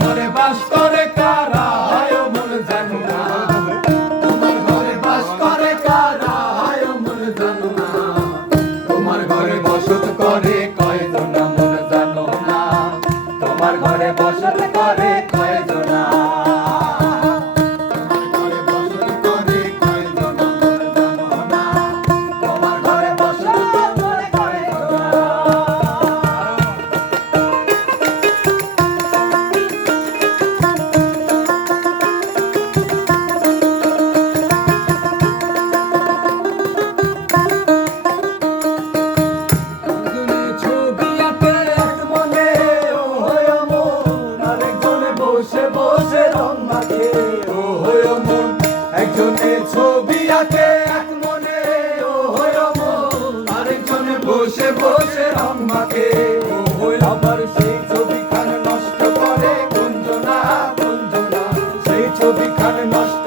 ঘরে বাস করে কারা হায় মন জানো না, তোমার ঘরে বাস করে কারা হায় মন জানো না, তোমার ঘরে বসত করে কয়জনা মন জানো না, তোমার ঘরে বসত করে কয়জনা। বসে বসে রং মাখে ও হয় মন, একজনে ছবি আঁকে এক মনে ও হয় মন, আরেকজনে বসে বসে রং মাখে ও হয়। আবার সেই ছবিখান নষ্ট করে কুঞ্জনা কুঞ্জনা, সেই ছবিখান নষ্ট